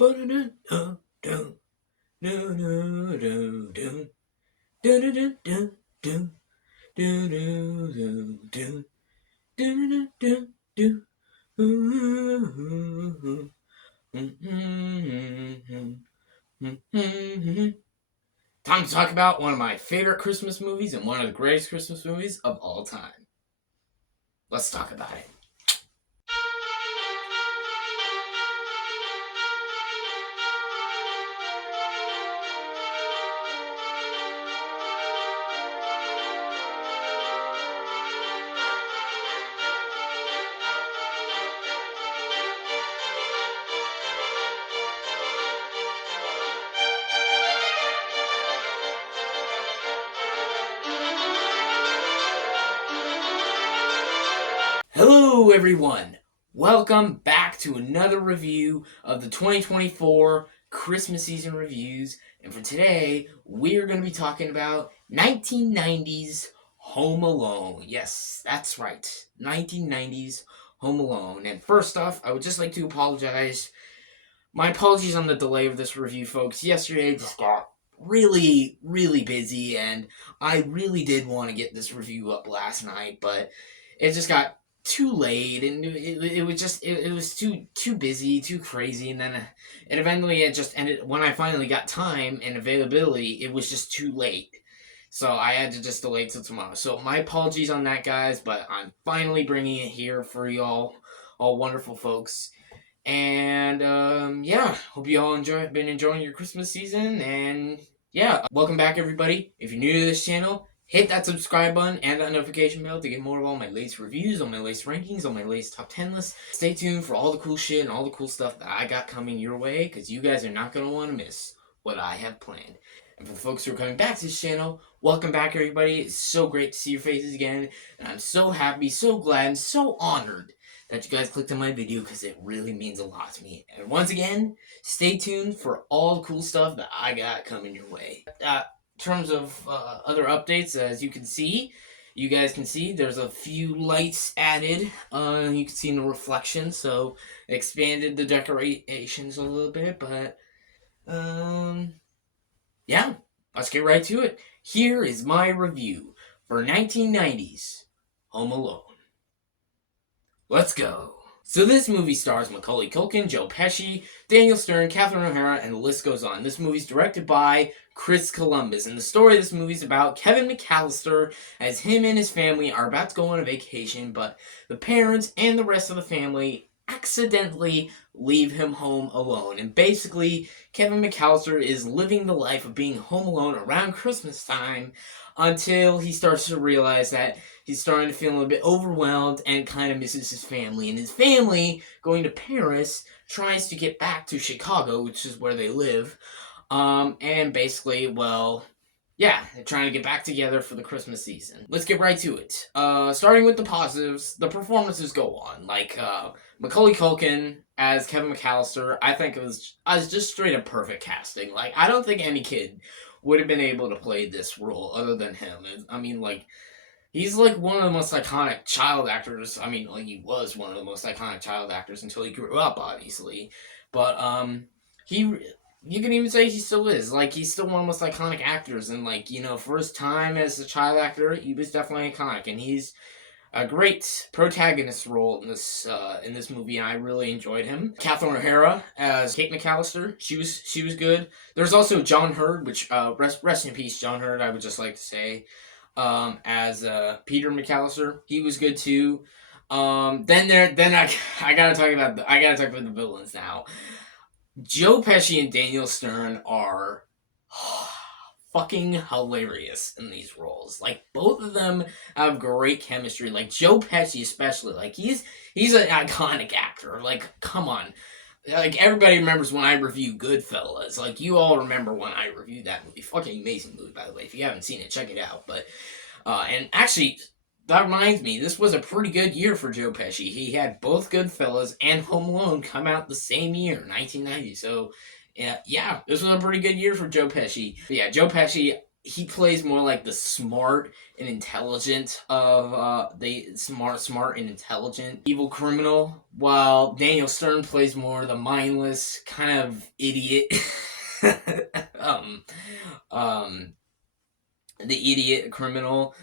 Time to talk about one of my favorite Christmas movies and one of the greatest Christmas movies of all time. Let's talk about it. Hello everyone! Welcome back to another review of the 2024 Christmas season reviews. And for today, we're going to be talking about 1990's Home Alone. Yes, that's right. 1990's Home Alone. And first off, I would just like to apologize. My apologies on the delay of this review, folks. Yesterday just got really busy, and I really did want to get this review up last night, but it just got too late, and it was just it was too busy, too crazy, and then it just ended when I finally got time and availability. It was just too late, so I had to just delay till tomorrow. So my apologies on that, guys, but I'm finally bringing it here for y'all, all wonderful folks. And yeah, hope you all been enjoying your Christmas season. And yeah, welcome back everybody. If you're new to this channel, hit that subscribe button and that notification bell to get more of all my latest reviews, all my latest rankings, all my latest top 10 lists. Stay tuned for all the cool shit and all the cool stuff that I got coming your way, because you guys are not going to want to miss what I have planned. And for the folks who are coming back to this channel, welcome back everybody. It's so great to see your faces again. And I'm so happy, so glad, and so honored that you guys clicked on my video, because it really means a lot to me. And once again, stay tuned for all the cool stuff that I got coming your way. In terms of other updates, as you guys can see, there's a few lights added. You can see in the reflection, so expanded the decorations a little bit. But yeah, let's get right to it. Here is my review for 1990's Home Alone. Let's go. So this movie stars Macaulay Culkin, Joe Pesci, Daniel Stern, Catherine O'Hara, and the list goes on. This movie's directed by Chris Columbus, and the story of this movie's about Kevin McAllister, as him and his family are about to go on a vacation, but the parents and the rest of the family accidentally leave him home alone. And basically, Kevin McAllister is living the life of being home alone around Christmas time until he starts to realize that he's starting to feel a little bit overwhelmed and kind of misses his family. And his family, going to Paris, tries to get back to Chicago, which is where they live. And basically, well, yeah, they're trying to get back together for the Christmas season. Let's get right to it. Starting with the positives, the performances go on. Like, Macaulay Culkin as Kevin McAllister, I think it was just straight up perfect casting. Like, I don't think any kid would have been able to play this role other than him. I mean, like, he's like one of the most iconic child actors. I mean, like, he was one of the most iconic child actors until he grew up, obviously. But you can even say he still is. Like, he's still one of the most iconic actors, and like, you know, for his time as a child actor, he was definitely iconic, and he's a great protagonist role in this movie, and I really enjoyed him. Catherine O'Hara as Kate McAllister, she was good. There's also John Hurd, which rest in peace, John Hurd. I would just like to say, as Peter McAllister, he was good too. Then I gotta talk about the villains now. Joe Pesci and Daniel Stern are fucking hilarious in these roles. Like, both of them have great chemistry. Like, Joe Pesci especially. Like, he's an iconic actor. Like, come on. Like, everybody remembers when I reviewed Goodfellas. Like, you all remember when I reviewed that movie. Fucking amazing movie, by the way. If you haven't seen it, check it out. But, and actually, that reminds me, this was a pretty good year for Joe Pesci. He had both Goodfellas and Home Alone come out the same year, 1990. So, yeah, this was a pretty good year for Joe Pesci. But yeah, Joe Pesci, he plays more like the smart and intelligent of the smart and intelligent evil criminal, while Daniel Stern plays more the mindless kind of idiot. um, um, the idiot criminal,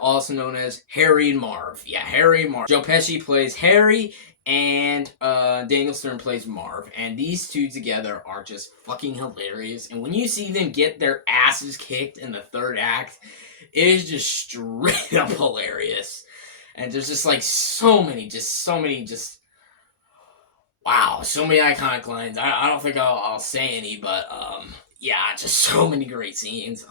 also known as Harry and Marv. Yeah, Harry and Marv. Joe Pesci plays Harry, and Daniel Stern plays Marv. And these two together are just fucking hilarious. And when you see them get their asses kicked in the third act, it is just straight up hilarious. And there's just like so many, wow, so many iconic lines. I don't think I'll say any, but yeah, just so many great scenes.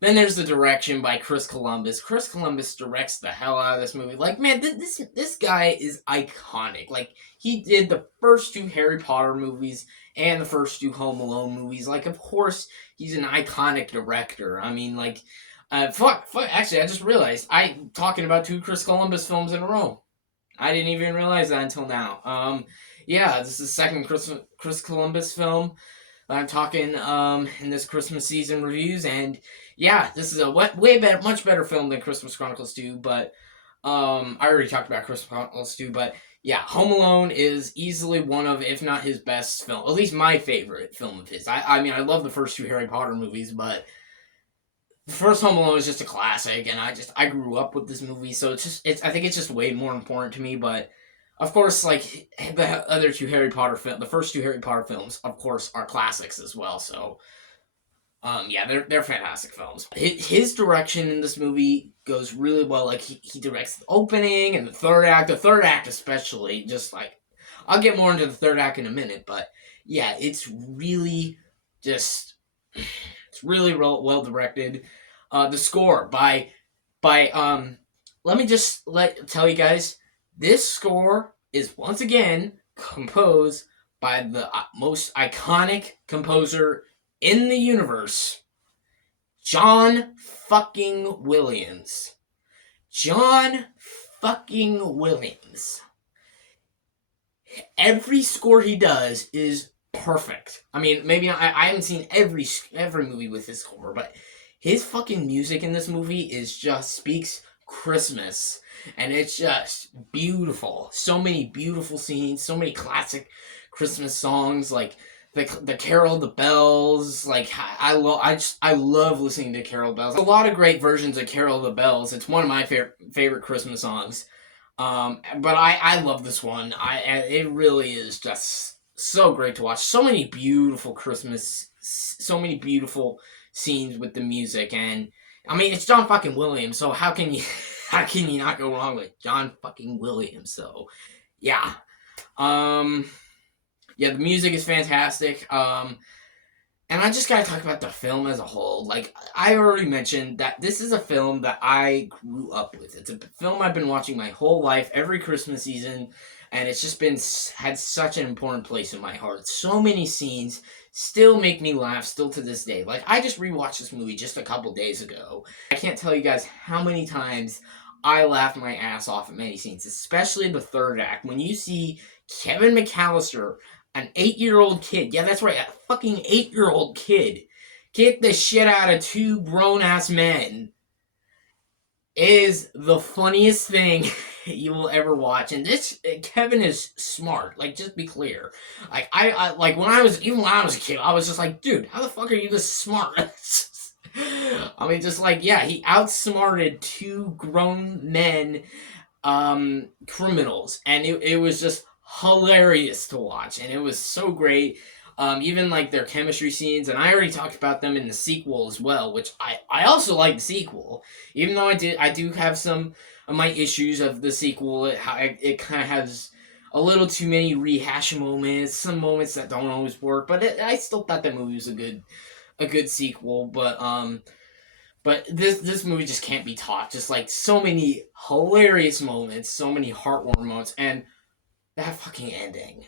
Then there's the direction by Chris Columbus. Chris Columbus directs the hell out of this movie. Like, man, this guy is iconic. Like, he did the first two Harry Potter movies and the first two Home Alone movies. Like, of course, he's an iconic director. I mean, like, fuck. Actually, I just realized I'm talking about two Chris Columbus films in a row. I didn't even realize that until now. Yeah, this is the second Chris Columbus film I'm talking in this Christmas season reviews, and yeah, this is a way better, much better film than Christmas Chronicles 2. But I already talked about Christmas Chronicles 2, but yeah, Home Alone is easily one of, if not his best film, at least my favorite film of his. I mean, I love the first two Harry Potter movies, but the first Home Alone is just a classic, and I grew up with this movie, so I think it's just way more important to me. But of course, like the other two Harry Potter the first two Harry Potter films, of course, are classics as well. So yeah, they're fantastic films. His direction in this movie goes really well. Like he directs the opening and the third act. The third act especially, just like I'll get more into the third act in a minute, but yeah, it's really just it's really well directed. The score by let me just tell you guys, this score is once again composed by the most iconic composer in the universe, John fucking Williams. John fucking Williams. Every score he does is perfect. I mean, maybe I haven't seen every movie with his score, but his fucking music in this movie speaks Christmas, and it's just beautiful. So many beautiful scenes, so many classic Christmas songs, like the Carol of the Bells. Like I love listening to Carol of the Bells. A lot of great versions of Carol of the Bells. It's one of my favorite Christmas songs. But I love this one. It really is just so great to watch. So many beautiful so many beautiful scenes with the music, and I mean it's John fucking Williams. So how can you not go wrong with John fucking Williams? So yeah, yeah, the music is fantastic. And I just gotta talk about the film as a whole. Like, I already mentioned that this is a film that I grew up with. It's a film I've been watching my whole life, every Christmas season, and it's just had such an important place in my heart. So many scenes still make me laugh, still to this day. Like, I just rewatched this movie just a couple days ago. I can't tell you guys how many times I laughed my ass off at many scenes, especially the third act. When you see Kevin McAllister, an 8-year-old kid. Yeah, that's right, a fucking 8-year-old kid. Kick the shit out of two grown-ass men is the funniest thing you will ever watch. And Kevin is smart. Like, just be clear. Like, I like, when I was a kid, I was just like, dude, how the fuck are you this smart? I mean, just like, yeah, he outsmarted two grown men, criminals. And it was just hilarious to watch, and it was so great. Even like their chemistry scenes, and I already talked about them in the sequel as well, which I also like the sequel, even though I do have some of my issues of the sequel. It kind of has a little too many rehash moments, some moments that don't always work, but I still thought that movie was a good sequel. But this movie just can't be taught. Just like so many hilarious moments, so many heartwarming moments, and that fucking ending.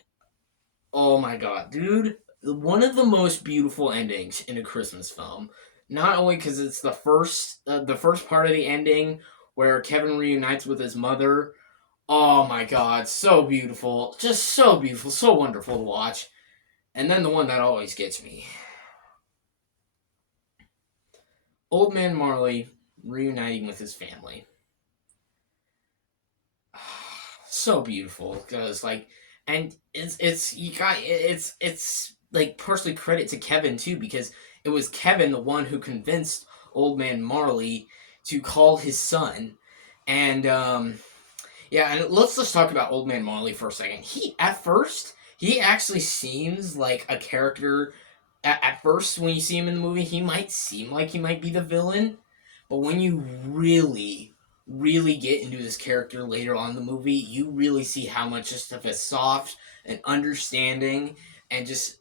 Oh my god, dude. One of the most beautiful endings in a Christmas film. Not only because it's the first part of the ending where Kevin reunites with his mother. Oh my god, so beautiful. Just so beautiful, so wonderful to watch. And then the one that always gets me. Old Man Marley reuniting with his family. So beautiful because like, and it's you got it's like personally credit to Kevin too, because it was Kevin the one who convinced Old Man Marley to call his son. And yeah, and let's just talk about Old Man Marley for a second. He at first he actually seems like a character. At first, when you see him in the movie, he might seem like he might be the villain, but when you really get into this character later on in the movie, you really see how much just of a soft and understanding and just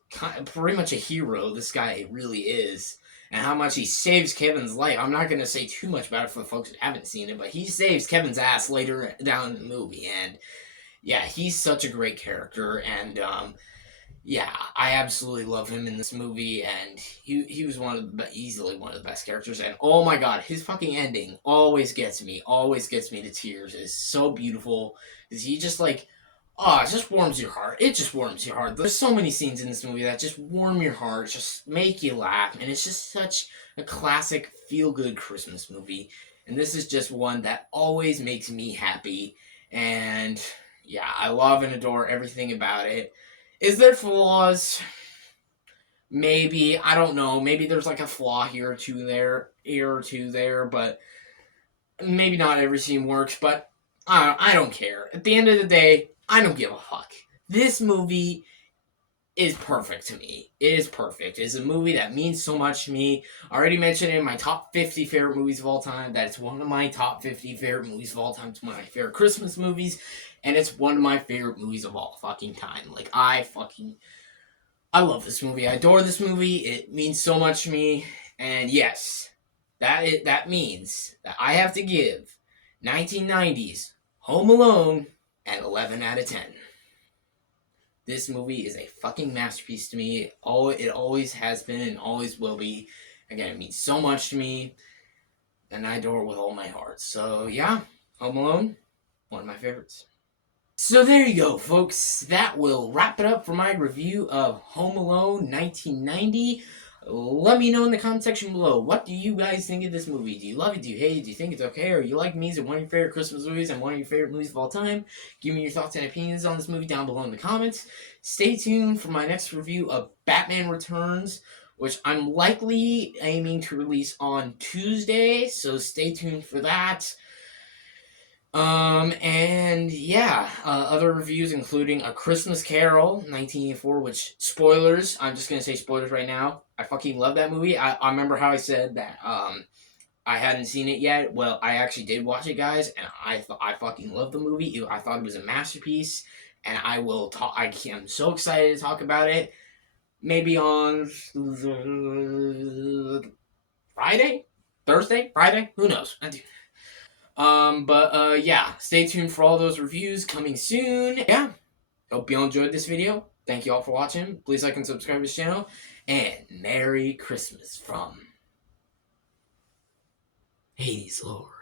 pretty much a hero this guy really is, and how much he saves Kevin's life. I'm not going to say too much about it for the folks that haven't seen it, but he saves Kevin's ass later down in the movie, and yeah, he's such a great character, and yeah, I absolutely love him in this movie, and he was easily one of the best characters. And oh my god, his fucking ending always gets me to tears. It's so beautiful because he just like, oh, it just warms your heart. It just warms your heart. There's so many scenes in this movie that just warm your heart, just make you laugh, and it's just such a classic feel good Christmas movie. And this is just one that always makes me happy, and yeah, I love and adore everything about it. Is there flaws? Maybe. I don't know. Maybe there's like a flaw here or two there, but maybe not every scene works, but I don't care. At the end of the day, I don't give a fuck. This movie is perfect to me. It is perfect. It's a movie that means so much to me. I already mentioned it in my top 50 favorite movies of all time. That it's one of my top 50 favorite movies of all time. It's one of my favorite Christmas movies. And it's one of my favorite movies of all fucking time. Like, I love this movie. I adore this movie. It means so much to me. And yes, that means that I have to give 1990s Home Alone an 11 out of 10. This movie is a fucking masterpiece to me. It always has been and always will be. Again, it means so much to me, and I adore it with all my heart. So yeah, Home Alone, one of my favorites. So there you go, folks. That will wrap it up for my review of Home Alone 1990. Let me know in the comment section below. What do you guys think of this movie? Do you love it? Do you hate it? Do you think it's okay? Or you like me? Is it one of your favorite Christmas movies and one of your favorite movies of all time? Give me your thoughts and opinions on this movie down below in the comments. Stay tuned for my next review of Batman Returns, which I'm likely aiming to release on Tuesday. So stay tuned for that. And yeah, other reviews including A Christmas Carol, 1984, which, spoilers, I'm just gonna say spoilers right now. I fucking love that movie. I remember how I said that, I hadn't seen it yet. Well, I actually did watch it, guys, and I fucking love the movie. I thought it was a masterpiece, and I will talk, I am so excited to talk about it. Maybe on Friday? Thursday? Friday? Who knows? Yeah, stay tuned for all those reviews coming soon. Yeah, hope you all enjoyed this video. Thank you all for watching. Please like and subscribe to this channel. And Merry Christmas from Hades Lord.